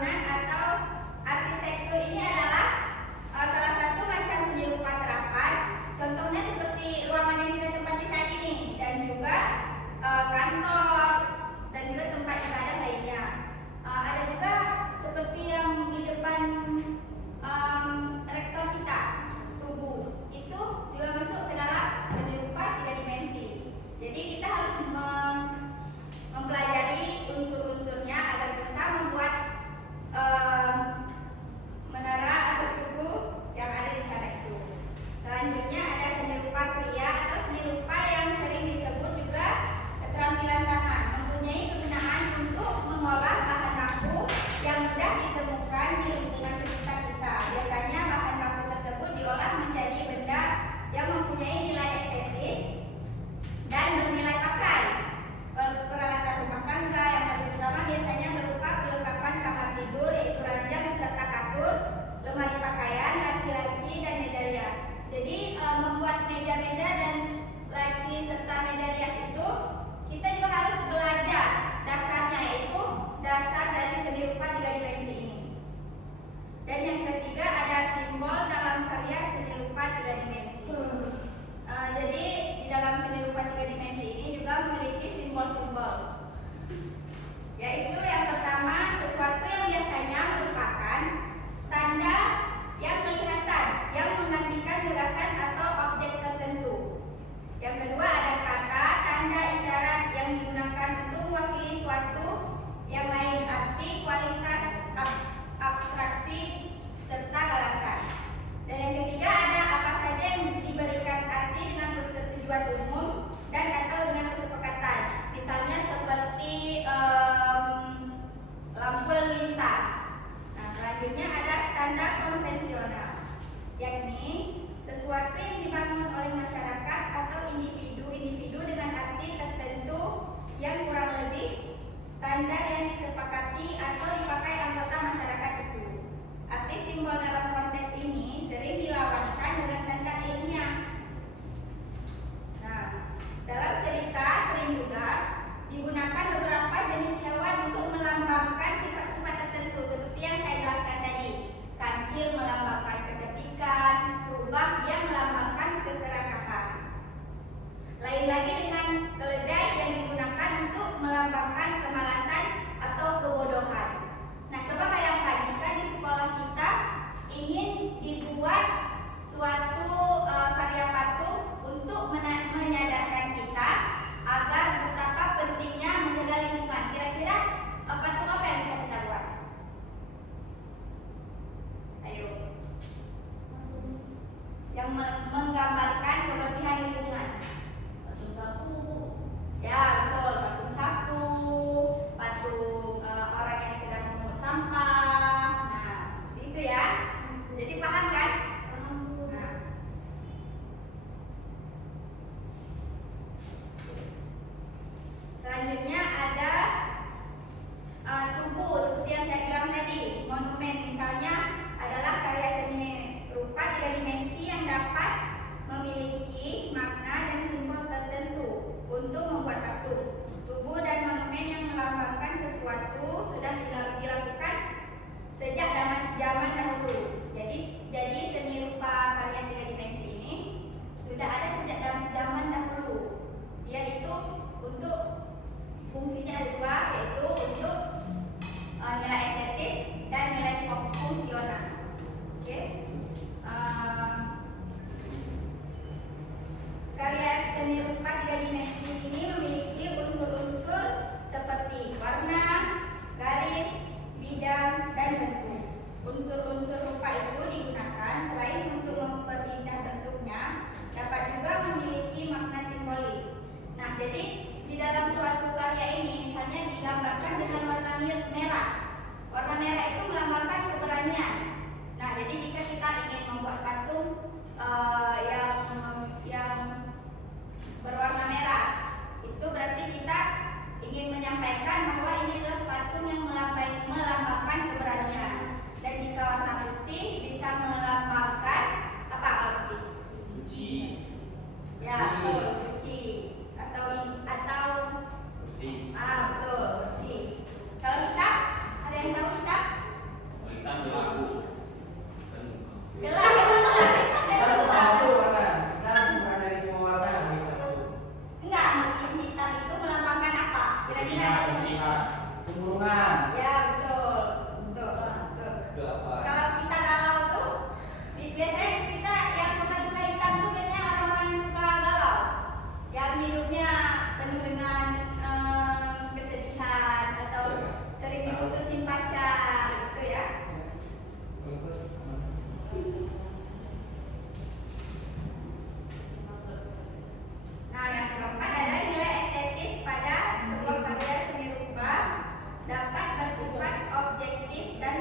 bangunan atau arsitektur ini adalah salah satu macam seni rupa terapan. Contohnya seperti ruangan yang kita tempati saat ini, dan juga kantor, dan juga tempat ibadah lainnya. Ada juga seperti yang di depan rektor kita, tubuh, itu juga masuk ke dalam seni rupa 3 dimensi. Jadi kita harus mempelajari unsur-unsurnya agar bisa membuat menara atau tubuh yang ada di sana itu. Selanjutnya ada seni rupa kriya atau seni rupa yang sering disebut juga keterampilan tangan, mempunyai kegunaan untuk mengolah bahan baku yang mudah ditemukan di lingkungan sekitar kita. Biasanya bahan baku tersebut diolah menjadi benda yang mempunyai nilai estetis dan bernilai pakai. Peralatan rumah tangga yang paling utama biasanya berupa perlengkapan kamar tidur, yaitu ranjang beserta kasur, lemari pakaian, laci-laci, dan meja rias. Jadi membuat meja-meja dan laci serta meja rias itu kita juga harus belajar dasarnya, yaitu dasar dari seni rupa 3 dimensi ini. Dan yang ketiga ada simbol dalam karya seni rupa 3 dimensi. Jadi di dalam seni rupa 3 dimensi ini juga memiliki simbol-simbol, yaitu yang pertama sesuatu yang biasanya merupakan tanda yang kelihatan yang menggantikan gagasan atau objek tertentu. Yang kedua ada kata, tanda isyarat yang digunakan untuk mewakili suatu yang lain, arti, kualitas, abstraksi, serta gagasan. Dan yang ketiga ada apa saja yang diberikan arti dengan persetujuan umum dan atau dengan kesepakatan. Misalnya seperti lampu lintas. Nah, selanjutnya ada tanda konvensional, yakni sesuatu yang dibangun oleh masyarakat atau individu-individu dengan arti tertentu yang kurang lebih standar yang disepakati atau dipakai anggota masyarakat itu. Arti simbol dalam konteks ini sering dilawankan dengan tanda ilmiah. Nah, dalam cerita sering juga digunakan beberapa jenis hewan untuk melambangkan sifat-sifat tertentu, seperti yang saya jelaskan tadi. Kancil melambangkan kecerdikan, rubah yang melambangkan keserakahan. Lain lagi dengan keledai yang digunakan untuk melambangkan kemalasan atau kebodohan. Nah, coba bayangkan jika di sekolah kita ingin dibuat suatu karya patung untuk menyadarkan kita agar betapa pentingnya menjaga lingkungan. Kira-kira patung apa yang bisa kita buat? Ayo. Yang menggambarkan kebersihan lingkungan. Patung sapu. Ya, betul. Patung sapu, patung orang yang sedang memungut sampah. Nah, seperti itu ya. Jadi paham kan? Nah. Selanjutnya ada tugu, seperti yang saya bilang tadi. Monumen misalnya adalah karya seni rupa 3 dimensi yang dapat memiliki makna dan simbol tertentu untuk membuat patung. Tugu dan monumen yang melambangkan sesuatu sudah dilakukan sejak zaman dahulu. Jadi seni rupa karya 3 dimensi ini sudah ada sejak zaman dahulu. Dia itu untuk fungsinya ada 2, yaitu untuk nilai estetis dan nilai fungsional. Oke. Karya seni rupa 3 dimensi ini memiliki unsur-unsur seperti warna, garis, bidang, dan bentuk. Unsur-unsur rupa itu digunakan selain untuk memperindah bentuknya, dapat juga memiliki makna simbolik. Nah, jadi di dalam suatu karya ini misalnya digambarkan dengan warna merah. Warna merah itu melambangkan keberanian. Nah, jadi jika kita ingin membuat patung yang berwarna merah, itu berarti kita ingin menyampaikan bahwa ini adalah patung yang melambangkan keberanian. Dan jika warna putih bisa melambangkan apa kalau putih? Suci. Ya, betul, suci. Atau bersih. Betul, bersih. Kalau hitam, ada yang tahu hitam?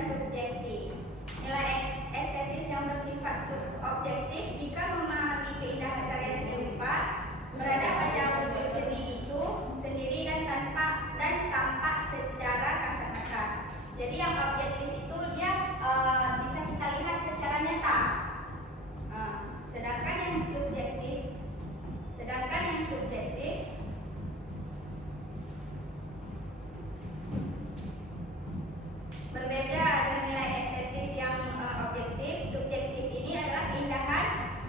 subjektif. Nilai estetis yang bersifat subjektif jika memahami keindahan karya seni rupa berada pada wujud seni itu sendiri dan tampak secara kasat mata. Jadi yang objektif itu dia bisa kita lihat secara nyata. Sedangkan yang subjektif berbeda dengan nilai estetis yang objektif. Subjektif ini adalah keindahan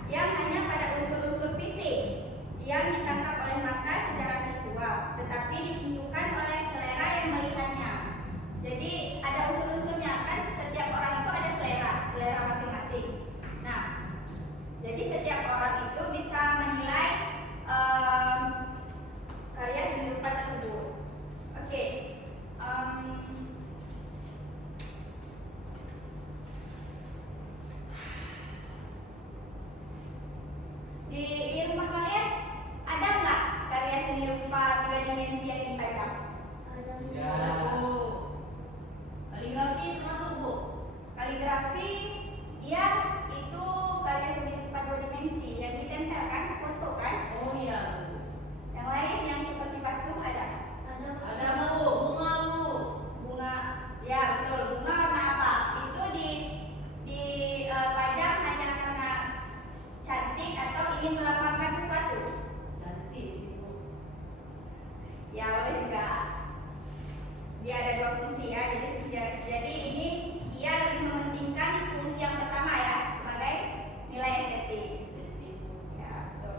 yang hanya pada unsur-unsur fisik yang ditangkap oleh mata secara visual, tetapi ditentukan oleh selera yang melihatnya. Jadi ada unsur-unsurnya kan, setiap orang itu ada selera masing-masing. Nah, jadi setiap orang itu bisa menilai karya seni rupa tersebut. Oke. Di rumah kalian ada nggak karya seni rupa 3 dimensi yang dipajang? Ada. Ya. Kaligrafi termasuk, Bu? Kaligrafi dia itu karya seni rupa 2 dimensi yang ditempel kan, foto kan? Oh iya. Yang lain yang seperti patung ada? Ada, Bu. Bunga, Bu. Bunga, ya betul. Bunga warna apa? Itu dipajang hanya karena cantik atau ingin melambangkan sesuatu? Cantik sih, Bu. Ya boleh juga. Dia ada 2 fungsi ya. Jadi ini ia lebih mementingkan fungsi yang pertama ya sebagai nilai estetis. Ya betul.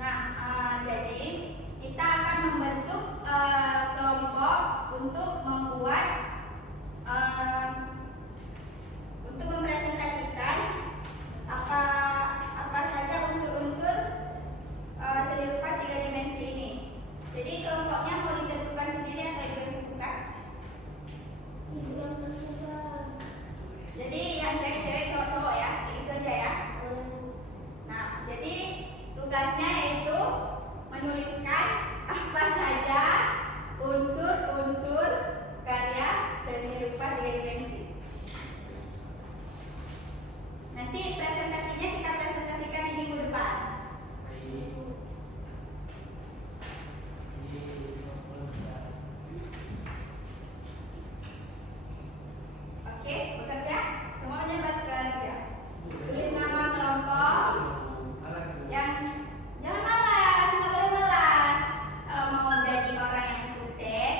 Nah, jadi kita akan membentuk kelompok untuk membuat untuk mempresentasikan apa saja unsur-unsur seni rupa 3 dimensi ini. Jadi kelompoknya mau ditentukan sendiri atau ibu yang tentukan? Jadi yang cewek-cewek cowok-cowok ya, itu aja ya. Nah, jadi tugasnya yaitu menuliskan apa saja unsur-unsur karya seni rupa 3 dimensi. Nanti presentasinya kita presentasikan di minggu depan. Oke, bekerja? Semuanya bekerja. Tulis nama kelompok. Yang jangan malas, nggak boleh malas. Kalau mau jadi orang yang sukses,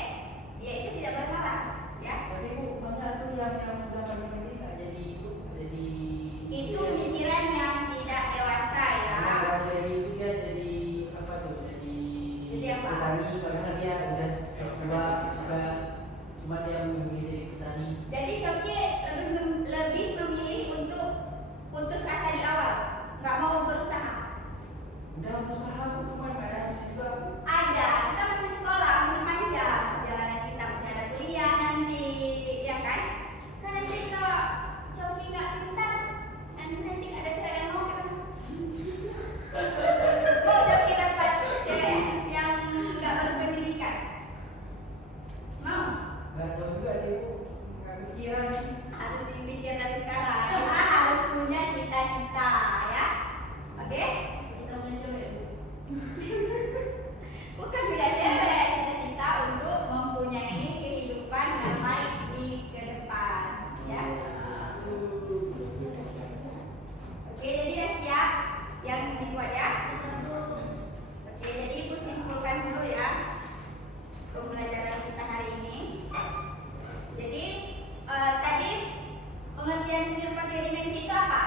dia itu tidak boleh malas, ya. Tapi Bu, banyak tuh yang udah banyak ini nggak jadi ikut, jadi Itu pikiran yang tidak dewasa ya. Nah, jadi itu dia jadi apa tuh? Jadi apa? petani, padahal dia udah S2, S3, cuma dia memilih jadi petani. Jadi Soki lebih memilih untuk putus asa di awal, nggak mau berusaha. Udah berusaha, cuma nggak ada hasil juga. Ada, kita masih sekolah, masih panjang perjalanan kita, masih ada kuliah nanti, ya kan? Kan nanti kalau Coki nggak pintar, nanti ada cewek yang mau kan? Mau Coki dapat cewek yang nggak berpendidikan? Mau? Nggak tahu juga sih Bu, nggak pikiran. Harus dipikir dari sekarang. Kita harus punya cita-cita, ya. Oke? Kita punya cewek, Bu. Bukan punya cewek, cita-cita untuk mempunyai kehidupan yang baik di ke depan, ya. Oke, jadi udah siap yang dibuat ya. Oke, jadi ibu simpulkan dulu ya pembelajaran kita hari ini. Jadi tadi pengertian seni rupa 3 dimensi itu apa?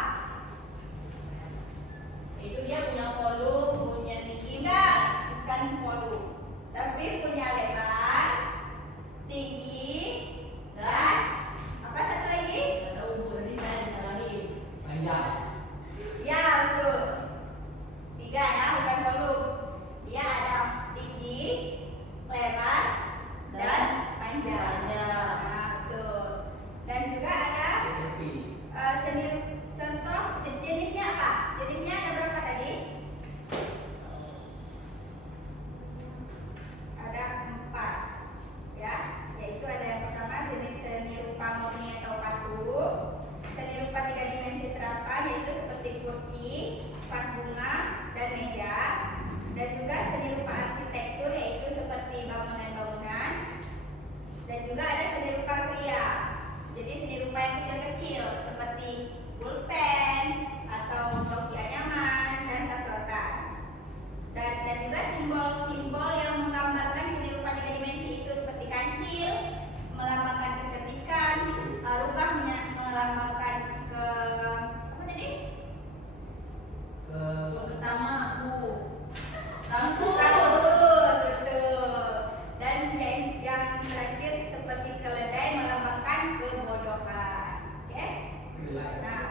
Itu dia punya volume, punya tinggi. Enggak, bukan volume. Jenisnya apa? Jenisnya ada berapa tadi? Ada 4, ya. Yaitu ada yang pertama jenis seni rupa murni atau patung, seni rupa 3 dimensi terapan yaitu seperti kursi, vas bunga, dan meja, dan juga seni rupa arsitektur yaitu seperti bangunan-bangunan, dan juga ada seni rupa kriya. Jadi seni rupa yang kecil-kecil seperti pulpen atau topi anyaman dan tas rotan. Dan juga simbol-simbol yang menggambarkan seni rupa 3 dimensi itu seperti kancil melambangkan kecerdikan, rubah melambangkan ke apa tadi? Pertama aku. Rambut. Bagus, betul. Dan yang terakhir seperti keledai melambangkan kebodohan. Oke? Nah,